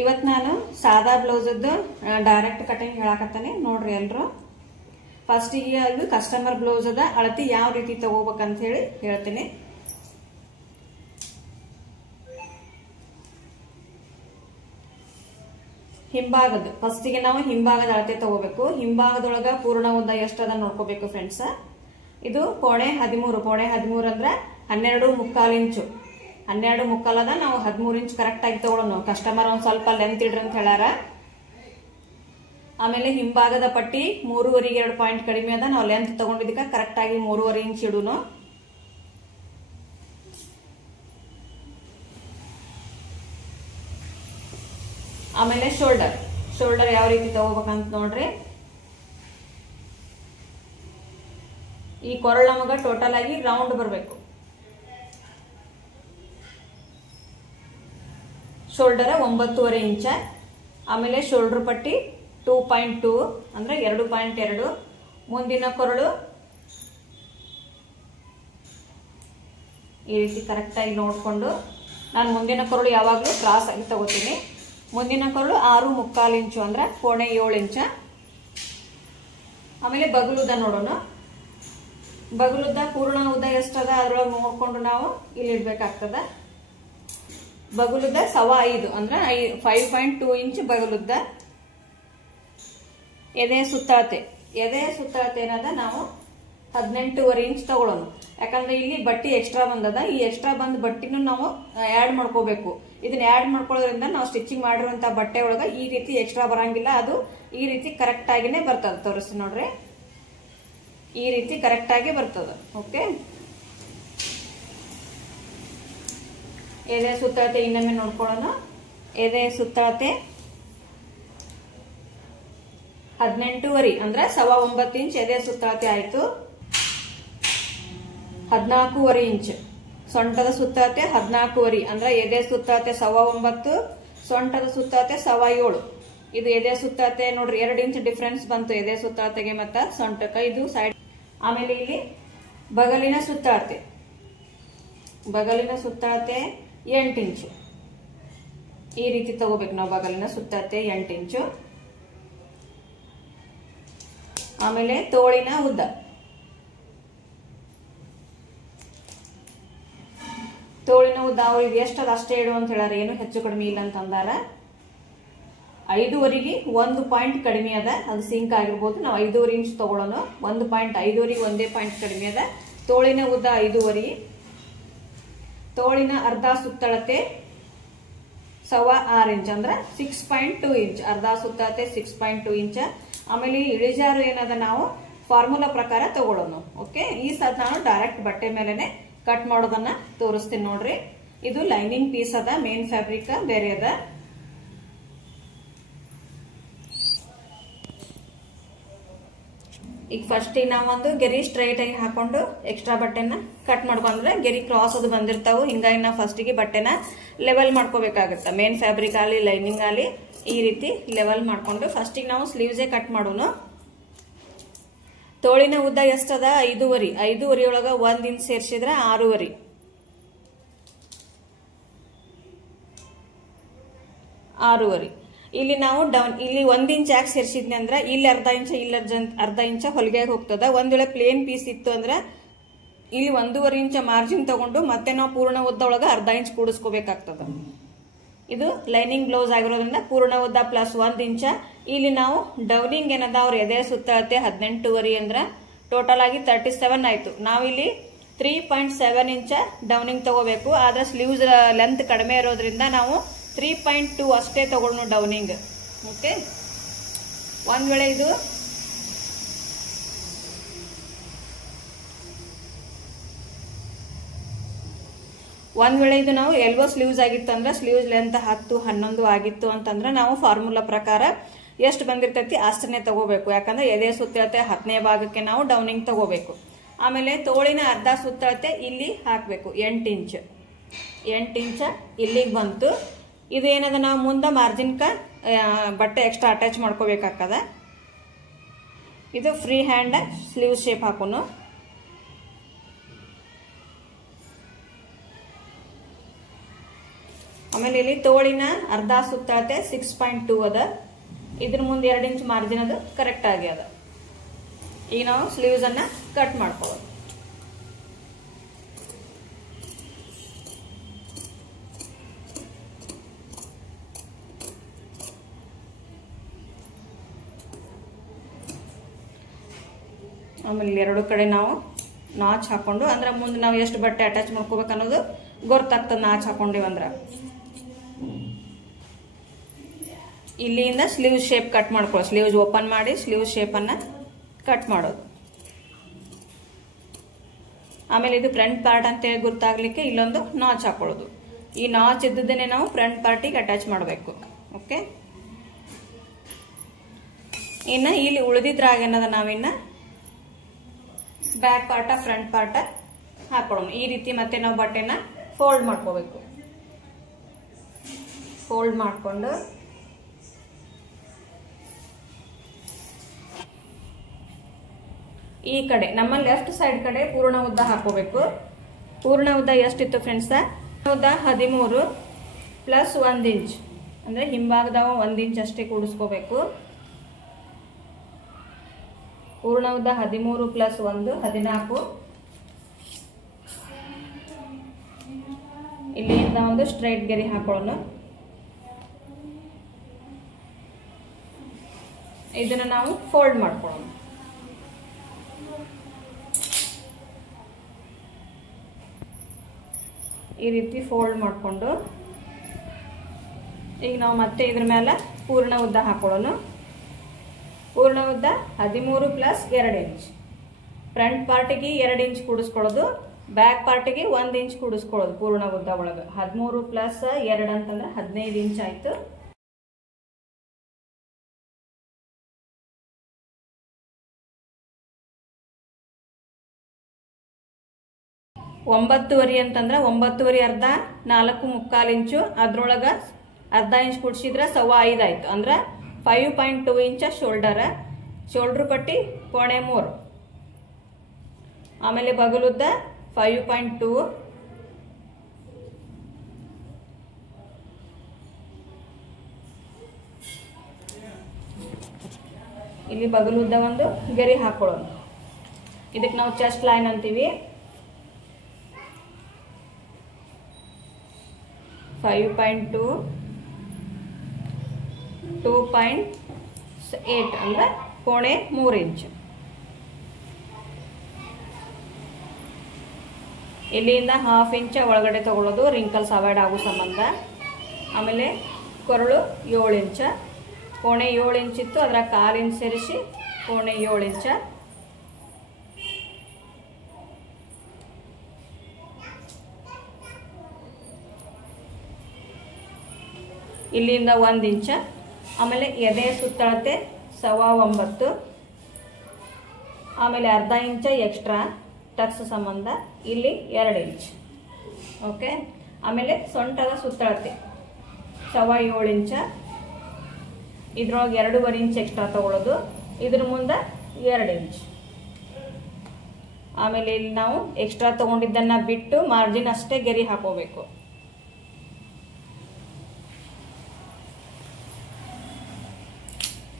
ಇವತ್ತು ನಾನು ಸಾದಾ ಬ್ಲೌಸದ್ದು ಡೈರೆಕ್ಟ್ ಕಟಿಂಗ್ ಹೇಳಾಕತ್ತಾನೆ ನೋಡ್ರಿ ಎಲ್ರು. ಫಸ್ಟಿಗೆ ಅದು ಕಸ್ಟಮರ್ ಬ್ಲೌಸ್ ಅದ ಅಳತಿ ಯಾವ ರೀತಿ ತಗೋಬೇಕಂತ ಹೇಳಿ ಹೇಳ್ತೀನಿ. ಹಿಂಭಾಗದ ಫಸ್ಟಿಗೆ ನಾವು ಹಿಂಭಾಗದ ಅಳತೆ ತಗೋಬೇಕು. ಹಿಂಭಾಗದೊಳಗ ಪೂರ್ಣ ಉದ್ದ ಎಷ್ಟದ ನೋಡ್ಕೋಬೇಕು ಫ್ರೆಂಡ್ಸ್. ಇದು ಪೌಣೆ 13 ಅಂದ್ರೆ 12.75 ಇಂಚು. 12.75 ಅದ. ನಾವು 13 ಇಂಚ್ ಕರೆಕ್ಟ್ ಆಗಿ ತಗೊಳ್ಳೋಣ. ಕಸ್ಟಮರ್ ಒಂದ್ ಸ್ವಲ್ಪ ಲೆಂತ್ ಇಡ್ರಿ ಅಂತ ಹೇಳ್ಯಾರ. ಆಮೇಲೆ ಹಿಂಭಾಗದ ಪಟ್ಟಿ 3.5 2 ಪಾಯಿಂಟ್ ಕಡಿಮೆ ಅದ. ನಾವು ಲೆಂತ್ ತಗೊಂಡಿದ್ದಕ್ಕೆ ಕರೆಕ್ಟ್ ಆಗಿ 3.5 ಇಂಚ್ ಇಡುನು. ಆಮೇಲೆ ಶೋಲ್ಡರ್ ಯಾವ ರೀತಿ ತಗೋಬೇಕಂತ ನೋಡ್ರಿ. ಈ ಕೊರಳು ನಮಗ ಟೋಟಲ್ ಆಗಿ ರೌಂಡ್ ಬರಬೇಕು. ಶೋಲ್ಡರ್ 9.5 ಇಂಚ. ಆಮೇಲೆ ಶೋಲ್ಡರ್ ಪಟ್ಟಿ 2.2 ಅಂದ್ರೆ 2.2. ಮುಂದಿನ ಕೊರಳು ಈ ರೀತಿ ಕರೆಕ್ಟ್ ಆಗಿ ನೋಡ್ಕೊಂಡು, ನಾನು ಮುಂದಿನ ಕೊರಳು ಯಾವಾಗಲೂ ಕ್ರಾಸ್ ಆಗಿ ತಗೋತೀನಿ. ಮುಂದಿನ ಕೊರಳು 6.75 ಇಂಚು ಅಂದ್ರೆ ಪೌಣೆ 7 ಇಂಚ. ಆಮೇಲೆ ಬಗಲುದ್ದ ನೋಡೋಣ. ಬಗಲುದ್ದ ಪೂರ್ಣ ಉದ್ದ ಎಷ್ಟದ ಅದ್ರೊಳಗೆ ನೋಡ್ಕೊಂಡು ನಾವು ಇಲ್ಲಿ ಇಡ್ಬೇಕಾಗ್ತದ. ಬಗಲುದ್ದ 5.25 ಅಂದ್ರೆ 5.2 ಇಂಚ್ ಬಗಲುದ್ದ. ಎದೆ ಸುತ್ತಳತೆ ಏನದ ನಾವು 18.5 ಇಂಚ್ ತಗೊಳ್ಳೋಣ. ಯಾಕಂದ್ರೆ ಇಲ್ಲಿ ಬಟ್ಟಿ ಎಕ್ಸ್ಟ್ರಾ ಬಂದದ. ಈ ಎಕ್ಸ್ಟ್ರಾ ಬಂದ ಬಟ್ಟಿನೂ ನಾವು ಆಡ್ ಮಾಡ್ಕೋಬೇಕು. ಇದನ್ನ ಆಡ್ ಮಾಡ್ಕೊಳ್ಳೋದ್ರಿಂದ ನಾವು ಸ್ಟಿಚಿಂಗ್ ಮಾಡಿರುವಂತ ಬಟ್ಟೆ ಒಳಗ ಈ ರೀತಿ ಎಕ್ಸ್ಟ್ರಾ ಬರಂಗಿಲ್ಲ. ಅದು ಈ ರೀತಿ ಕರೆಕ್ಟ್ ಆಗಿನೇ ಬರ್ತದ. ತೋರಿಸ್ತೀನಿ ನೋಡ್ರಿ, ಈ ರೀತಿ ಕರೆಕ್ಟ್ ಆಗಿ ಬರ್ತದ. ಓಕೆ, ಎದೆ ಸುತ್ತಳತೆ ಇನ್ನೊಮ್ಮೆ ನೋಡ್ಕೊಳ್ಳೋಣ. ಎದೆ ಸುತ್ತಳತೆ 18.5 ಅಂದ್ರೆ 9.25 ಇಂಚ್ ಎದೆ ಸುತ್ತಳತೆ ಆಯ್ತು. 14.5 ಇಂಚ್ ಸೊಂಟದ ಸುತ್ತಳತೆ 14.5 ಅಂದ್ರೆ ಎದೆ ಸುತ್ತಳತೆ 9.25, ಸೊಂಟದ ಸುತ್ತಳತೆ 7.25. ಇದು ಎದೆ ಸುತ್ತಳತೆ ನೋಡ್ರಿ, 2 ಇಂಚ್ ಡಿಫ್ರೆನ್ಸ್ ಬಂತು ಎದೆ ಸುತ್ತಳತೆಗೆ ಮತ್ತ ಸೊಂಟಕ್ಕೆ. ಇದು ಸೈಡ್. ಆಮೇಲೆ ಇಲ್ಲಿ ಬಗಲಿನ ಸುತ್ತಳತೆ 8 ಇಂಚು. ಈ ರೀತಿ ತಗೋಬೇಕು ನಾವು. ಬಗಲಿನ ಸುತ್ತಳತೆ 8 ಇಂಚು. ಆಮೇಲೆ ತೋಳಿನ ಉದ್ದ ಅವ್ರು ಇದು ಎಷ್ಟದ ಅಷ್ಟೇ ಇಡು ಅಂತ ಹೇಳಾರ. ಏನು ಹೆಚ್ಚು ಕಡಿಮೆ ಇಲ್ಲ ಅಂತ ಅಂದಾರ. 5.5ಗೆ 1 ಪಾಯಿಂಟ್ ಕಡಿಮೆ ಅದ. ಅದು ಸಿಂಕ್ ಆಗಿರ್ಬೋದು. ನಾವು 5.5 ಇಂಚ್ ತಗೊಳ್ಳೋಣ. 1 ಪಾಯಿಂಟ್ 5.5ಗೆ 1 ಪಾಯಿಂಟ್ ಕಡಿಮೆ ಅದ. ತೋಳಿನ ಉದ್ದ 5.5. ತೋಳಿನ ಅರ್ಧ ಸುತ್ತಳತೆ 6.5 ಇಂಚ್ ಅಂದ್ರೆ 6.2 ಇಂಚ್. ಅರ್ಧ ಸುತ್ತಳತೆ 6.2 ಇಂಚ್. ಆಮೇಲೆ ಇಳಿಜಾರು ಏನದ ನಾವು ಫಾರ್ಮುಲಾ ಪ್ರಕಾರ ತಗೊಳ್ಳೋಣ. ಓಕೆ, ಈ ಸಲ ನಾನು ಡೈರೆಕ್ಟ್ ಬಟ್ಟೆ ಮೇಲೆನೆ ಕಟ್ ಮಾಡೋದನ್ನ ತೋರಿಸ್ತೀನಿ ನೋಡ್ರಿ. ಇದು ಲೈನಿಂಗ್ ಪೀಸ್ ಅದ. ಮೇನ್ ಫ್ಯಾಬ್ರಿಕ್ ಬೇರೆ ಅದ. ಈಗ ಫಸ್ಟ್ ನಾವೊಂದು ಗೆರಿ ಸ್ಟ್ರೈಟ್ ಆಗಿ ಹಾಕೊಂಡು ಎಕ್ಸ್ಟ್ರಾ ಬಟ್ಟೆನ ಕಟ್ ಮಾಡ್ಕೊಂಡ್ರೆ ಗೆರಿ ಕ್ರಾಸ್ ಅದು ಬಂದಿರ್ತಾವು. ಹಿಂಗಾಗಿ ನಾವು ಫಸ್ಟಿಗೆ ಬಟ್ಟೆನ ಲೆವೆಲ್ ಮಾಡ್ಕೋಬೇಕಾಗತ್ತ. ಮೇನ್ ಫ್ಯಾಬ್ರಿಕ್ ಆಗಲಿ ಲೈನಿಂಗ್ ಆಗಲಿ ಈ ರೀತಿ ಲೆವೆಲ್ ಮಾಡ್ಕೊಂಡು ಫಸ್ಟಿಗೆ ನಾವು ಸ್ಲೀವ್ಸೇ ಕಟ್ ಮಾಡೋಣ. ತೋಳಿನ ಉದ್ದ ಎಷ್ಟದ 5.5. 5.5 ಒಳಗ 1 ಇಂಚ್ ಸೇರಿಸಿದ್ರೆ 6.5. 6.5 ಇಲ್ಲಿ ನಾವು ಡೌನ್ ಇಲ್ಲಿ 1 ಇಂಚ್ ಯಾಕೆ ಸೇರಿಸಿದ್ನಿ ಅಂದ್ರೆ ಇಲ್ಲಿ ಅರ್ಧ ಇಂಚ ಹೊಲಿಗೆ ಹೋಗ್ತದ. ಒಂದ್ ವೇಳೆ ಪ್ಲೇನ್ ಪೀಸ್ ಇತ್ತು ಅಂದ್ರೆ ಇಲ್ಲಿ 1.5 ಇಂಚ ಮಾರ್ಜಿನ್ ತಗೊಂಡು ಮತ್ತೆ ನಾವು ಪೂರ್ಣ ಉದ್ದ ಒಳಗ ಅರ್ಧ ಇಂಚ್ ಕೂಡಿಸ್ಕೋಬೇಕಾಗ್ತದ. ಇದು ಲೈನಿಂಗ್ ಬ್ಲೌಸ್ ಆಗಿರೋದ್ರಿಂದ ಪೂರ್ಣ ಉದ್ದ ಪ್ಲಸ್ 1 ಇಂಚ. ಇಲ್ಲಿ ನಾವು ಡೌನಿಂಗ್ ಏನದ ಅವ್ರ ಎದೆ ಸುತ್ತಳತೆ 18.5 ಅಂದ್ರ ಟೋಟಲ್ ಆಗಿ 37 ಆಯ್ತು. ನಾವಿಲ್ಲಿ 3.7 ಇಂಚ ಡೌನಿಂಗ್ ತಗೋಬೇಕು. ಆದ್ರೆ ಸ್ಲೀವ್ಸ್ ಲೆಂತ್ ಕಡಿಮೆ ಇರೋದ್ರಿಂದ ನಾವು 3.2 ಅಷ್ಟೇ ತಗೊಳ್ಳೋಣ ಡೌನಿಂಗ್. ಓಕೆ, ಒಂದ್ ವೇಳೆ ಇದು ನಾವು ಎಲ್ಬೋ ಸ್ಲೀವ್ಸ್ ಆಗಿತ್ತು ಅಂದ್ರೆ ಸ್ಲೀವ್ಸ್ ಲೆಂತ್ 10 11 ಆಗಿತ್ತು ಅಂತಂದ್ರೆ ನಾವು ಫಾರ್ಮುಲಾ ಪ್ರಕಾರ ಎಷ್ಟು ಬಂದಿರ್ತೈತಿ ಅಷ್ಟನ್ನೇ ತಗೋಬೇಕು. ಯಾಕಂದ್ರೆ ಎದೆ ಸುತ್ತಳತೆ 10ನೇ ಭಾಗಕ್ಕೆ ನಾವು ಡೌನಿಂಗ್ ತಗೋಬೇಕು. ಆಮೇಲೆ ತೋಳಿನ ಅರ್ಧ ಸುತ್ತಳತೆ ಇಲ್ಲಿ ಹಾಕ್ಬೇಕು. 8 ಇಂಚ ಇಲ್ಲಿಗೆ ಬಂತು. ಇದು ಏನದ ನಾವು ಮುಂದೆ ಮಾರ್ಜಿನ್ಕ ಬಟ್ಟೆ ಎಕ್ಸ್ಟ್ರಾ ಅಟ್ಯಾಚ್ ಮಾಡ್ಕೋಬೇಕಾಗ್ತದ. ಇದು ಫ್ರೀ ಹ್ಯಾಂಡ್ ಸ್ಲೀವ್ ಶೇಪ್ ಹಾಕೋನು. ಆಮೇಲೆ ಇಲ್ಲಿ ತೋಳಿನ ಅರ್ಧ ಸುತ್ತಳತೆ 6.2 ಅದ. ಇದ್ರ ಮುಂದೆ 2 ಇಂಚ್ ಮಾರ್ಜಿನ್ ಅದು ಕರೆಕ್ಟ್ ಆಗಿ ಅದ. ಈಗ ನಾವು ಸ್ಲೀವ್ಸ್ ಅನ್ನ ಕಟ್ ಮಾಡ್ಕೊಳ್ಳೋದು. ಆಮೇಲೆ ಎರಡು ಕಡೆ ನಾವು ನಾಚ್ ಹಾಕೊಂಡು ಅಂದ್ರೆ ಮುಂದೆ ನಾವು ಎಷ್ಟು ಬಟ್ಟೆ ಅಟ್ಯಾಚ್ ಮಾಡ್ಕೋಬೇಕು ಅನ್ನೋದು ಗೊತ್ತಾಗ್ತದೆ. ನಾಚ್ ಹಾಕೊಂಡಿವಂದ್ರ ಇಲ್ಲಿಂದ ಸ್ಲೀವ್ ಶೇಪ್ ಕಟ್ ಮಾಡ್ಕೊಳ್ಳೋದು. ಸ್ಲೀವ್ಸ್ ಓಪನ್ ಮಾಡಿ ಸ್ಲೀವ್ ಶೇಪ್ ಅನ್ನ ಕಟ್ ಮಾಡೋದು. ಆಮೇಲೆ ಇದು ಫ್ರಂಟ್ ಪಾರ್ಟ್ ಅಂತ ಹೇಳಿ ಗೊತ್ತಾಗ್ಲಿಕ್ಕೆ ಇಲ್ಲೊಂದು ನಾಚ್ ಹಾಕೊಳ್ಳೋದು. ಈ ನಾಚ್ ಇದ್ದದನ್ನೇ ನಾವು ಫ್ರಂಟ್ ಪಾರ್ಟಿಗೆ ಅಟ್ಯಾಚ್ ಮಾಡಬೇಕು. ಓಕೆ, ಇನ್ನು ಇಲ್ಲಿ ಉಳಿದಿದ್ರಾಗ ಏನದ ನಾವಿನ್ನ ಬ್ಯಾಕ್ ಪಾರ್ಟ ಫ್ರಂಟ್ ಪಾರ್ಟ ಹಾಕೊಳ್ಳೋಣ. ಈ ರೀತಿ ಮತ್ತೆ ನಾವು ಬಟ್ಟೆನ ಫೋಲ್ಡ್ ಮಾಡ್ಕೋಬೇಕು. ಫೋಲ್ಡ್ ಮಾಡ್ಕೊಂಡು ಈ ಕಡೆ ನಮ್ಮ ಲೆಫ್ಟ್ ಸೈಡ್ ಕಡೆ ಪೂರ್ಣ ಉದ್ದ ಹಾಕೋಬೇಕು. ಪೂರ್ಣ ಉದ್ದ ಎಷ್ಟಿತ್ತು ಫ್ರೆಂಡ್ಸ್? ಉದ್ದ 13 ಪ್ಲಸ್ 1 ಇಂಚ್ ಅಂದ್ರೆ ಹಿಂಭಾಗದಾಗ 1 ಇಂಚ್ ಅಷ್ಟೇ ಕೂಡಿಸ್ಕೋಬೇಕು. ಪೂರ್ಣ ಉದ್ದ 13 ಪ್ಲಸ್ 1 14. ಇಲ್ಲಿಂದ ಒಂದು ಸ್ಟ್ರೈಟ್ ಗೆರೆ ಹಾಕೊಳ್ಳೋಣ. ಇದನ್ನ ನಾವು ಫೋಲ್ಡ್ ಮಾಡ್ಕೊಳ್ಳೋಣ. ಈ ರೀತಿ ಫೋಲ್ಡ್ ಮಾಡಿಕೊಂಡು ಈಗ ನಾವು ಮತ್ತೆ ಇದ್ರ ಮೇಲೆ ಪೂರ್ಣ ಉದ್ದ ಹಾಕೊಳ್ಳೋಣ. ಪೂರ್ಣ ಉದ್ದ 13 ಪ್ಲಸ್ 2 ಇಂಚ್. ಫ್ರಂಟ್ ಪಾರ್ಟಿಗೆ 2 ಇಂಚ್ ಕೂಡಿಸ್ಕೊಳ್ಳೋದು, ಬ್ಯಾಕ್ ಪಾರ್ಟಿಗೆ 1 ಇಂಚ್ ಕೂಡಿಸ್ಕೊಳ್ಳೋದು. ಪೂರ್ಣ ಉದ್ದ ಒಳಗೆ 13 ಪ್ಲಸ್ 2 ಅಂತಂದ್ರೆ 15 ಇಂಚ್ ಆಯ್ತು. ಒಂಬತ್ತುವರೆ ಅಂತಂದ್ರೆ 9.5 ಅರ್ಧ 4.25 ಇಂಚು. ಅದ್ರೊಳಗ ಅರ್ಧ ಇಂಚ್ ಕೂಡಿಸಿದ್ರೆ 5.25 ಆಯ್ತು. ಅಂದ್ರೆ 5.2 ಇಂಚ ಶೋಲ್ಡರ್ ಪಟ್ಟಿ 0.3. ಆಮೇಲೆ ಬಗಲುದ್ದ 5.2. ಇಲ್ಲಿ ಬಗಲುದ್ದ ಒಂದು ಗೆರೆ ಹಾಕೊಳ್ಳೋಣ. ಇದಕ್ಕೆ ನಾವು ಚೆಸ್ಟ್ ಲೈನ್ ಅಂತೀವಿ. 5.2 2.8 ಅಂದ್ರೆ 0.3 ಇಂಚ್. ಇಲ್ಲಿಂದ 1/2 ಇಂಚ ಒಳಗಡೆ ತಗೊಳ್ಳೋದು, ರಿಂಕಲ್ಸ್ ಅವಾಯ್ಡ್ ಆಗೋ ಸಂಬಂಧ. ಆಮೇಲೆ ಕೊರಳು 7 ಇಂಚ. 0.7 ಇಂಚ್ ಇತ್ತು, ಅದರ 1/4 ಇಂಚ್ ಸೇರಿಸಿ 0.7 ಇಂಚ. ಇಲ್ಲಿಂದ 1 ಇಂಚ. ಆಮೇಲೆ ಎದೆ ಸುತ್ತಳತೆ 9.25. ಆಮೇಲೆ ಅರ್ಧ ಇಂಚ ಎಕ್ಸ್ಟ್ರಾ ಟಕ್ಸ್ ಸಂಬಂಧ ಇಲ್ಲಿ 2 ಇಂಚ್. ಓಕೆ, ಆಮೇಲೆ ಸೊಂಟದ ಸುತ್ತಳತೆ 7.25 ಇಂಚ. ಇದ್ರೊಳಗೆ 2.5 ಇಂಚ್ ಎಕ್ಸ್ಟ್ರಾ ತಗೊಳ್ಳೋದು. ಇದ್ರ ಮುಂದೆ 2 ಇಂಚ್. ಆಮೇಲೆ ಇಲ್ಲಿ ನಾವು ಎಕ್ಸ್ಟ್ರಾ ತಗೊಂಡಿದ್ದನ್ನ ಬಿಟ್ಟು ಮಾರ್ಜಿನ್ ಅಷ್ಟೇ ಗೆರೆ ಹಾಕೋಬೇಕು.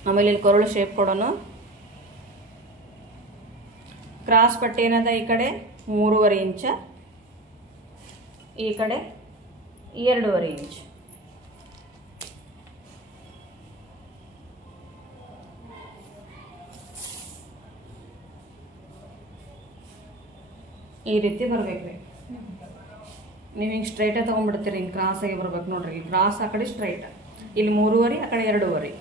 ಆಮೇಲೆ ಇಲ್ಲಿ ಕೊರಳು ಶೇಪ್ ಕೊಡೋಣ. ಕ್ರಾಸ್ ಪಟ್ಟಿ ಏನದ ಈ ಕಡೆ 3.5 ಇಂಚ, ಈ ಕಡೆ 2.5 ಇಂಚ್. ಈ ರೀತಿ ಬರ್ಬೇಕ್ರಿ. ನೀವು ಹಿಂಗೆ ಸ್ಟ್ರೈಟ್ ತಗೊಂಡ್ಬಿಡ್ತೀರಿ, ಹಿಂಗೆ ಕ್ರಾಸ್ ಆಗಿ ಬರ್ಬೇಕು ನೋಡ್ರಿ. ಕ್ರಾಸ್ ಆ ಕಡೆ ಸ್ಟ್ರೈಟ್, ಇಲ್ಲಿ 3.5 ಆ ಕಡೆ 2.5.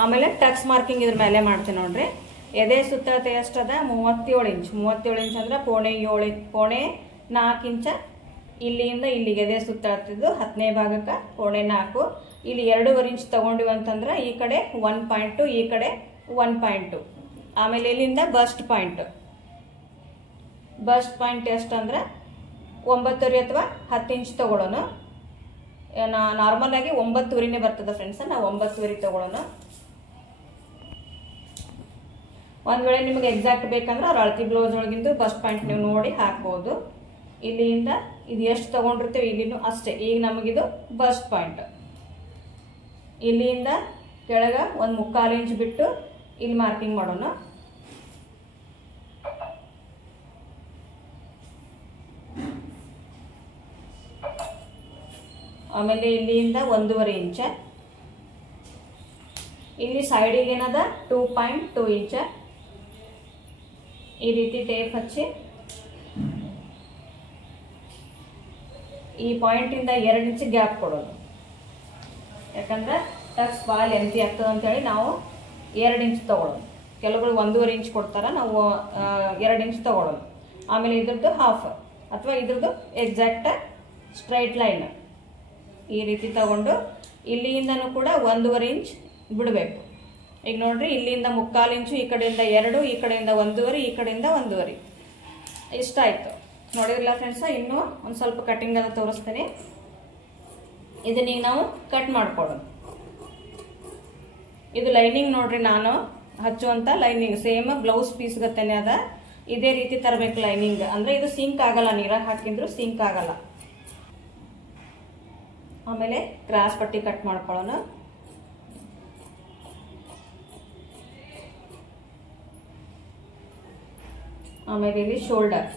ಆಮೇಲೆ ಟಕ್ಸ್ ಮಾರ್ಕಿಂಗ್ ಇದ್ರ ಮೇಲೆ ಮಾಡ್ತೀನಿ ನೋಡ್ರಿ. ಎದೆ ಸುತ್ತಳತೆ ಎಷ್ಟದ? 37 ಇಂಚ್. 37 ಇಂಚ್ ಅಂದ್ರೆ 0.4 ಇಂಚ. ಇಲ್ಲಿಂದ ಇಲ್ಲಿಗೆ ಎದೆ ಸುತ್ತಳತಿದ್ದು 10ನೇ ಭಾಗಕ್ಕೆ 0.4. ಇಲ್ಲಿ 2.5 ಇಂಚ್ ತಗೊಂಡಿವಿ ಅಂತಂದ್ರೆ ಈ ಕಡೆ 1.2, ಈ ಕಡೆ 1.2. ಆಮೇಲೆ ಇಲ್ಲಿಂದ ಬಸ್ಟ್ ಪಾಯಿಂಟ್ ಎಷ್ಟಂದ್ರೆ 9.5 ಅಥವಾ 10 ಇಂಚ್ ತಗೊಳ್ಳೋಣ. ನಾರ್ಮಲ್ ಆಗಿ 9.5 ಬರ್ತದೆ ಫ್ರೆಂಡ್ಸ್. ನಾವು 9.5 ತಗೊಳ್ಳೋಣ. ಒಂದ್ ವೇಳೆ ನಿಮಗೆ ಎಕ್ಸಾಕ್ಟ್ ಬೇಕಂದ್ರೆ ಅವ್ರ ಅಳತಿ ಬ್ಲೌಸ್ ಒಳಗಿಂದು ಬಸ್ಟ್ ಪಾಯಿಂಟ್ ನೀವು ನೋಡಿ ಹಾಕ್ಬೋದು. ಇಲ್ಲಿಂದ ಇದು ಎಷ್ಟು ತಗೊಂಡಿರ್ತೀವಿ ಇಲ್ಲಿನೂ ಅಷ್ಟೇ. ಈಗ ನಮಗಿದು ಬಸ್ಟ್ ಪಾಯಿಂಟ್. ಇಲ್ಲಿಂದ ಕೆಳಗ 1/4 ಇಂಚ್ ಬಿಟ್ಟು ಇಲ್ಲಿ ಮಾರ್ಕಿಂಗ್ ಮಾಡೋಣ. ಆಮೇಲೆ ಇಲ್ಲಿಂದ 1.5 ಇಂಚ್. ಇಲ್ಲಿ ಸೈಡಿಗೆ ಏನದ 2.2 ಇಂಚ್. ಈ ರೀತಿ ಟೇಪ್ ಹಚ್ಚಿ ಈ ಪಾಯಿಂಟ್ ಇಂದ 2 ಇಂಚ್ ಗ್ಯಾಪ್ ಕೊಡೋದು. ಯಾಕಂದ್ರೆ ಟಕ್ಸ್ ಭಾಳ ಲೆಂತಿ ಆಗ್ತದೆ ಅಂತೇಳಿ ನಾವು 2 ಇಂಚ್ ತಗೊಳ್ಳೋದು. ಕೆಲವರು 1.5 ಇಂಚ್ ಕೊಡ್ತಾರ, ನಾವು 2 ಇಂಚ್ ತಗೊಳ್ಳೋದು. ಆಮೇಲೆ ಇದ್ರದ್ದು ಹಾಫ್ ಅಥವಾ ಇದ್ರದ್ದು ಎಕ್ಸಾಕ್ಟ್ ಸ್ಟ್ರೈಟ್ ಲೈನ್ ಈ ರೀತಿ ತಗೊಂಡು ಇಲ್ಲಿಂದನೂ ಕೂಡ 1.5 ಇಂಚ್ ಬಿಡಬೇಕು. ಈಗ ನೋಡ್ರಿ, ಇಲ್ಲಿಂದ 3/4 ಇಂಚು, ಈ ಕಡೆಯಿಂದ 2, ಈ ಕಡೆಯಿಂದ 1.5, ಈ ಕಡೆಯಿಂದ 1.5 ಇಷ್ಟ ಆಯ್ತು. ನೋಡಿದ್ರಲ್ಲ ಫ್ರೆಂಡ್ಸ, ಇನ್ನೂ ಒಂದು ಸ್ವಲ್ಪ ಕಟಿಂಗ್ ಅದ ತೋರಿಸ್ತೇನೆ. ಇದನ್ನ ಈಗ ನಾವು ಕಟ್ ಮಾಡ್ಕೊಳ್ಳೋಣ. ಇದು ಲೈನಿಂಗ್ ನೋಡ್ರಿ, ನಾನು ಹಚ್ಚುವಂತ ಲೈನಿಂಗ್ ಸೇಮ್ ಬ್ಲೌಸ್ ಪೀಸ್ ಗತ್ತೇನೆ ಅದ. ಇದೇ ರೀತಿ ತರಬೇಕು ಲೈನಿಂಗ್. ಅಂದ್ರೆ ಇದು ಸಿಂಕ್ ಆಗಲ್ಲ, ನೀರಾಗ ಹಾಕಿದ್ರು ಸಿಂಕ್ ಆಗಲ್ಲ. ಆಮೇಲೆ ಕ್ರಾಸ್ ಪಟ್ಟಿ ಕಟ್ ಮಾಡ್ಕೊಳ್ಳೋಣ. ಆಮೇಲೆ ಇಲ್ಲಿ ಶೋಲ್ಡರ್,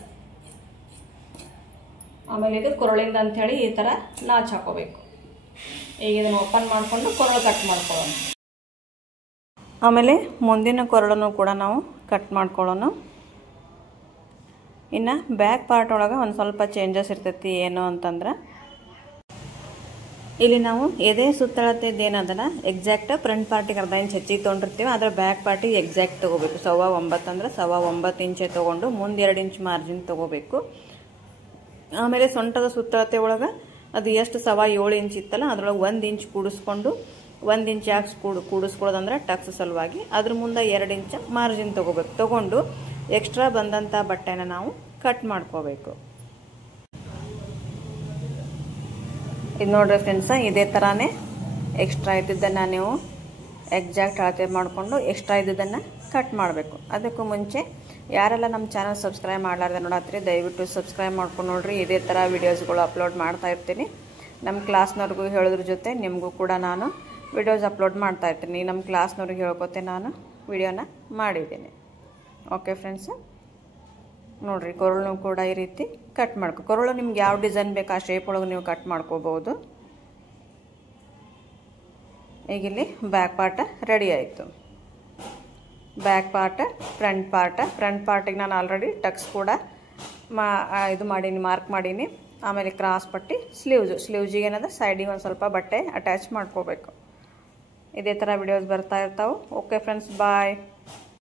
ಆಮೇಲೆ ಇದು ಕೊರಳಿಂದ ಅಂತ ಹೇಳಿ ಈ ತರ ನಾಚ್ ಹಾಕೋಬೇಕು. ಈಗ ಇದನ್ನು ಓಪನ್ ಮಾಡಿಕೊಂಡು ಕೊರಳು ಕಟ್ ಮಾಡ್ಕೊಳ್ಳೋಣ. ಆಮೇಲೆ ಮುಂದಿನ ಕೊರಳನ್ನು ಕೂಡ ನಾವು ಕಟ್ ಮಾಡ್ಕೊಳ್ಳೋಣ. ಇನ್ನು ಬ್ಯಾಕ್ ಪಾರ್ಟ್ ಒಳಗೆ ಒಂದು ಸ್ವಲ್ಪ ಚೇಂಜಸ್ ಇರ್ತೈತಿ. ಏನು ಅಂತಂದ್ರೆ ಇಲ್ಲಿ ನಾವು ಎದೆ ಸುತ್ತಳತೆದೇನದಲ್ಲ ಎಕ್ಸಾಕ್ಟ್ ಫ್ರಂಟ್ ಪಾರ್ಟಿಗೆ 1/2 ಇಂಚ್ ಹೆಚ್ಚಿಗೆ ತೊಗೊಂಡಿರ್ತೀವಿ. ಅದರ ಬ್ಯಾಕ್ ಪಾರ್ಟಿಗೆ ಎಕ್ಸಾಕ್ಟ್ ತಗೋಬೇಕು. 9.25 ಅಂದ್ರೆ 9.25 ಇಂಚೆ ತಗೊಂಡು ಮುಂದೆ 2 ಇಂಚ್ ಮಾರ್ಜಿನ್ ತಗೋಬೇಕು. ಆಮೇಲೆ ಸೊಂಟದ ಸುತ್ತಳತೆ ಒಳಗೆ ಅದು ಎಷ್ಟು 7 ಇಂಚ್ ಇತ್ತಲ್ಲ, ಅದ್ರೊಳಗೆ 1 ಇಂಚ್ ಕೂಡಿಸ್ಕೊಂಡು, 1 ಇಂಚ್ ಯಾಕೆ ಕೂಡಿಸ್ಕೊಳ್ಳೋದಂದ್ರೆ ಟಕ್ಸ್ ಸಲುವಾಗಿ, ಅದ್ರ ಮುಂದೆ 2 ಇಂಚ್ ಮಾರ್ಜಿನ್ ತಗೋಬೇಕು. ತಗೊಂಡು ಎಕ್ಸ್ಟ್ರಾ ಬಂದಂಥ ಬಟ್ಟೆನ ನಾವು ಕಟ್ ಮಾಡ್ಕೋಬೇಕು. ಇದು ನೋಡ್ರಿ ಫ್ರೆಂಡ್ಸ, ಇದೇ ಥರನೇ ಎಕ್ಸ್ಟ್ರಾ ಇದ್ದಿದ್ದನ್ನು ನೀವು ಎಕ್ಸಾಕ್ಟ್ ಅಳತೆ ಮಾಡಿಕೊಂಡು ಎಕ್ಸ್ಟ್ರಾ ಇದ್ದಿದ್ದನ್ನು ಕಟ್ ಮಾಡಬೇಕು. ಅದಕ್ಕೂ ಮುಂಚೆ ಯಾರೆಲ್ಲ ನಮ್ಮ ಚಾನಲ್ ಸಬ್ಸ್ಕ್ರೈಬ್ ಮಾಡಲಾರ್ದೆ ನೋಡತ್ರಿ, ದಯವಿಟ್ಟು ಸಬ್ಸ್ಕ್ರೈಬ್ ಮಾಡ್ಕೊಂಡು ನೋಡ್ರಿ. ಇದೇ ಥರ ವಿಡಿಯೋಸ್ಗಳು ಅಪ್ಲೋಡ್ ಮಾಡ್ತಾ ಇರ್ತೀನಿ. ನಮ್ಮ ಕ್ಲಾಸ್ನವ್ರಿಗೂ ಹೇಳೋದ್ರ ಜೊತೆ ನಿಮಗೂ ಕೂಡ ನಾನು ವಿಡಿಯೋಸ್ ಅಪ್ಲೋಡ್ ಮಾಡ್ತಾ ಇರ್ತೀನಿ. ನಮ್ಮ ಕ್ಲಾಸ್ನವ್ರಿಗೆ ಹೇಳ್ಕೊತೆ ನಾನು ವಿಡಿಯೋನ ಮಾಡಿದ್ದೀನಿ. ಓಕೆ ಫ್ರೆಂಡ್ಸ್, ನೋಡ್ರಿ ಕೊರಳು ಕೂಡ ಈ ರೀತಿ ಕಟ್ ಮಾಡ್ಕೊ. ಕೊರಳು ನಿಮ್ಗೆ ಯಾವ ಡಿಸೈನ್ ಬೇಕು ಆ ಶೇಪ್ ಒಳಗೆ ನೀವು ಕಟ್ ಮಾಡ್ಕೋಬಹುದು. ಈಗ ಇಲ್ಲಿ ಬ್ಯಾಕ್ ಪಾರ್ಟ್ ರೆಡಿ ಆಯಿತು. ಬ್ಯಾಕ್ ಪಾರ್ಟ್, ಫ್ರಂಟ್ ಪಾರ್ಟಿಗೆ ನಾನು ಆಲ್ರೆಡಿ ಟಕ್ಸ್ ಕೂಡ ಇದು ಮಾಡೀನಿ, ಮಾರ್ಕ್ ಮಾಡೀನಿ. ಆಮೇಲೆ ಕ್ರಾಸ್ ಪಟ್ಟಿ, ಸ್ಲೀವ್ಜಿಗೆ ಏನದ ಸೈಡಿಗೆ ಒಂದು ಸ್ವಲ್ಪ ಬಟ್ಟೆ ಅಟ್ಯಾಚ್ ಮಾಡ್ಕೋಬೇಕು. ಇದೇ ಥರ ವಿಡಿಯೋಸ್ ಬರ್ತಾ ಇರ್ತಾವೆ. ಓಕೆ ಫ್ರೆಂಡ್ಸ್, ಬಾಯ್.